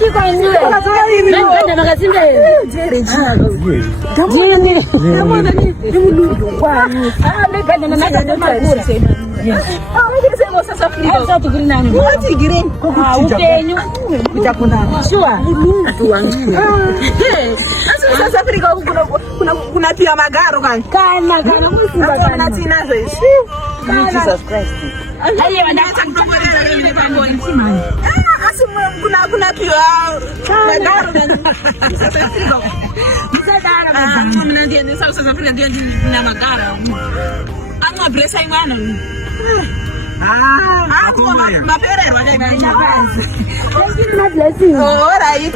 Ati kwa nini? Ndio nakasinda. Jerry. Jini. Kama nani? Mulu. Kwa. Mependa na makura. Sema sasa Afrika. Sasa tukiri nani? Wati green. Upenyu. Utakuna. Sure. Mtu wangu. Sasa Afrika kuna pia magaro kan. Kana msiba tinazo hizi. Jesus Christ. Haya wanataka kutoka ile pambo nzima. Kuna pia magaro kan. Sasa Afrika. Msadara mna ndio South Africa ndio na magaro. Ana bresa imana. Mapere wale na. Thank you, God bless you. All right.